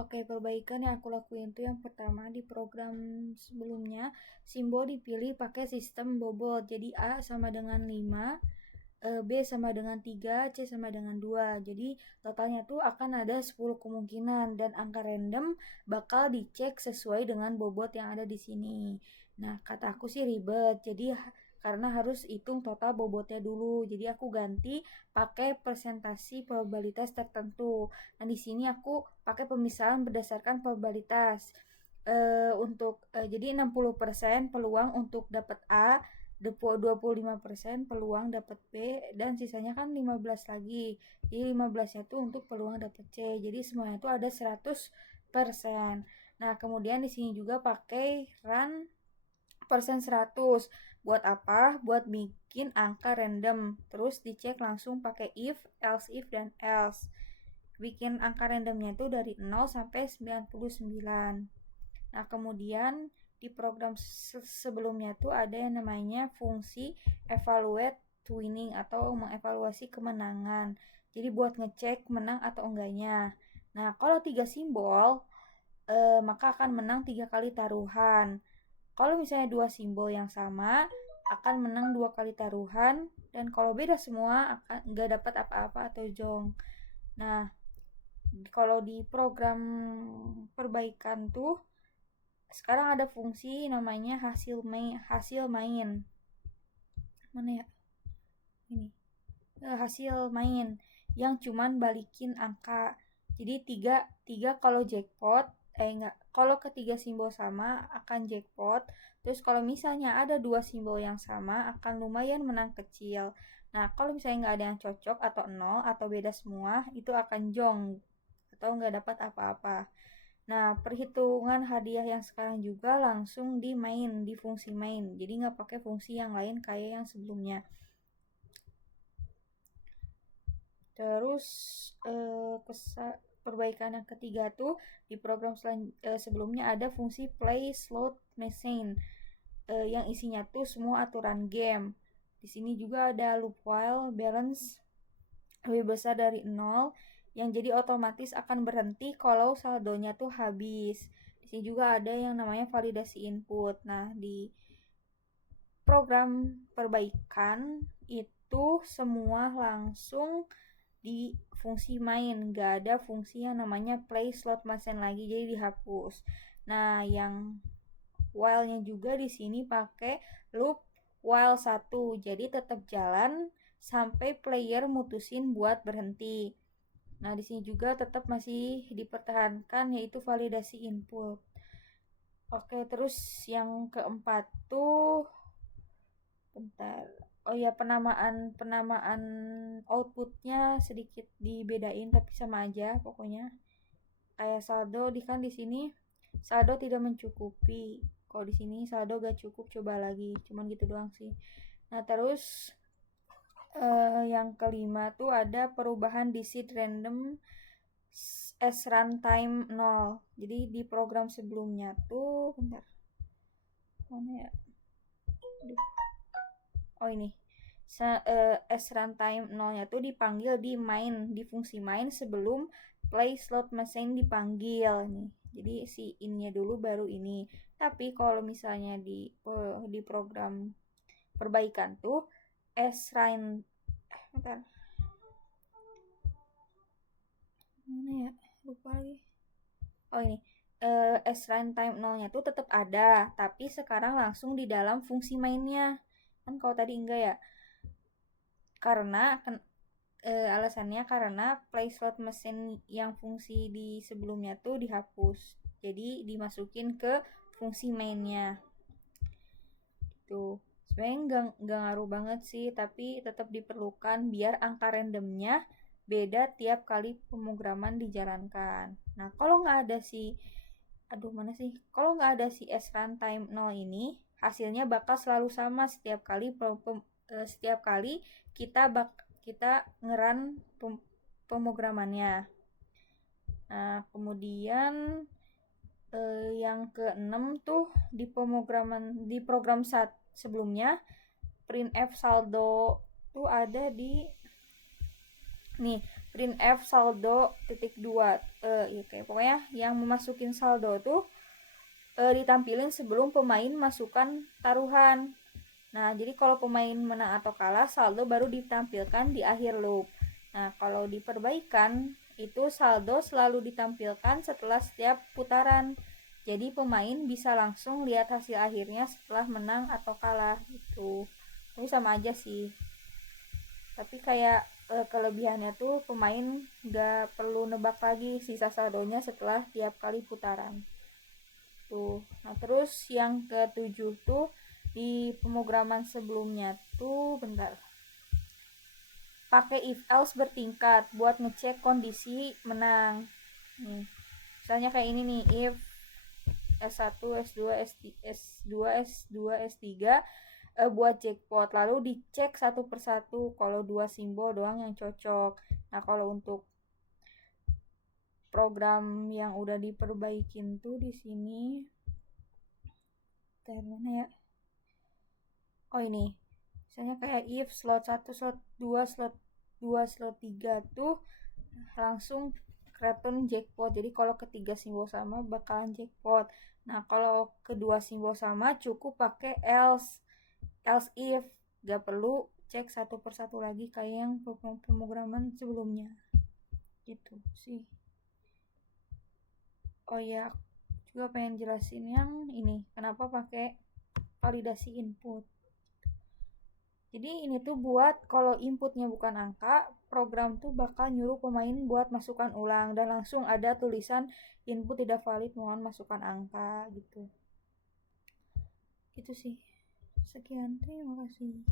Oke, perbaikan yang aku lakuin tuh yang pertama di program sebelumnya, simbol dipilih pakai sistem bobot. Jadi A sama dengan 5, B sama dengan 3, C sama dengan 2. Jadi totalnya tuh akan ada 10 kemungkinan dan angka random bakal dicek sesuai dengan bobot yang ada di sini. Nah, kata aku sih ribet. Jadi karena harus hitung total bobotnya dulu. Jadi aku ganti pakai presentasi probabilitas tertentu. Nah, di sini aku pakai pemisahan berdasarkan probabilitas. Jadi 60% peluang untuk dapat A, 25% peluang dapat B, dan sisanya kan 15 lagi. Jadi 15-nya itu untuk peluang dapat C. Jadi semuanya itu ada 100%. Nah, kemudian di sini juga pakai run persen 100. Buat apa? Buat bikin angka random. Terus dicek langsung pakai if, dan else. Bikin angka randomnya itu dari 0 sampai 99. Nah, kemudian di program sebelumnya tuh ada yang namanya fungsi evaluate winning atau mengevaluasi kemenangan. Jadi buat ngecek menang atau enggaknya. Nah, kalau 3 simbol, maka akan menang 3 kali taruhan. Kalau misalnya 2 simbol yang sama, akan menang 2 kali taruhan. Dan kalau beda semua, akan nggak dapat apa-apa atau jong. Nah, kalau di program perbaikan tuh, sekarang ada fungsi namanya hasil main. Mana ya? Ini. Hasil main yang cuman balikin angka. Jadi 3 kalau jackpot, enggak, kalau ketiga simbol sama akan jackpot. Terus kalau misalnya ada 2 simbol yang sama akan lumayan menang kecil. Nah, kalau misalnya nggak ada yang cocok atau 0 atau beda semua, itu akan jong atau nggak dapat apa-apa. Nah, perhitungan hadiah yang sekarang juga langsung di main, di fungsi main. Jadi nggak pakai fungsi yang lain kayak yang sebelumnya. Terus perbaikan yang ketiga tuh di program sebelumnya ada fungsi play slot machine yang isinya tuh semua aturan game. Di sini juga ada loop while balance lebih besar dari 0 yang jadi otomatis akan berhenti kalau saldonya tuh habis. Di sini juga ada yang namanya validasi input. Nah, di program perbaikan itu semua langsung di fungsi main, gak ada fungsi yang namanya play slot machine lagi, jadi dihapus. Nah, yang while-nya juga di sini pakai loop while 1, jadi tetap jalan sampai player mutusin buat berhenti. Nah, di sini juga tetap masih dipertahankan yaitu validasi input. Oke, terus yang keempat tuh bentar. Oh ya, penamaan outputnya sedikit dibedain tapi sama aja pokoknya. Kayak saldo di sini saldo tidak mencukupi. Kalau di sini saldo gak cukup, coba lagi. Cuman gitu doang sih. Nah, terus yang kelima tuh ada perubahan di seed random as runtime 0. Jadi di program sebelumnya tuh bentar. Mana ya? Aduh. Oh ini. S runtime 0-nya tuh dipanggil di main, di fungsi main sebelum play slot machine dipanggil nih. Jadi si innya dulu baru ini. Tapi kalau misalnya di program perbaikan tuh S run bentar. Mana ya? Lupa lagi. Oh ini. S runtime 0-nya tuh tetap ada, tapi sekarang langsung di dalam fungsi mainnya. Kan kalau tadi enggak ya. Karena alasannya karena play slot mesin yang fungsi di sebelumnya tuh dihapus, jadi dimasukin ke fungsi mainnya. Tuh sebenarnya nggak ngaruh banget sih, tapi tetap diperlukan biar angka randomnya beda tiap kali pemrograman dijalankan. Nah, kalau nggak ada kalau nggak ada si S runtime 0 ini, hasilnya bakal selalu sama setiap kali kita ngeran pemrogramannya. Nah, kemudian yang keenam tuh di program sebelumnya printf saldo tuh ada di nih printf saldo titik 2 ya kayak pokoknya yang memasukin saldo tuh ditampilin sebelum pemain masukkan taruhan. Nah, jadi kalau pemain menang atau kalah, saldo baru ditampilkan di akhir loop. Nah, kalau di perbaikan, itu saldo selalu ditampilkan setelah setiap putaran. Jadi pemain bisa langsung lihat hasil akhirnya setelah menang atau kalah gitu. Tapi sama aja sih. Tapi kayak kelebihannya tuh pemain nggak perlu nebak lagi sisa saldonya setelah tiap kali putaran. Tuh. Nah, terus yang ketujuh tuh di pemrograman sebelumnya tuh bentar. Pakai if else bertingkat buat ngecek kondisi menang. Nih. Misalnya kayak ini nih, if S1, S2, S2, S2, S3 buat jackpot, lalu dicek satu persatu kalau 2 simbol doang yang cocok. Nah, kalau untuk program yang udah diperbaikin tuh di sini mana ya? Oh ini. Misalnya kayak if slot 1, slot 2, slot 2, slot 3 tuh langsung return jackpot. Jadi kalau ketiga simbol sama bakalan jackpot. Nah, kalau kedua simbol sama cukup pakai else if, gak perlu cek satu persatu lagi kayak yang pemrograman sebelumnya. Gitu sih. Oh ya, juga pengen jelasin yang ini, kenapa pakai validasi input. Jadi ini tuh buat kalau inputnya bukan angka, program tuh bakal nyuruh pemain buat masukkan ulang dan langsung ada tulisan input tidak valid, mohon masukkan angka gitu. Gitu sih. Sekian, terima kasih.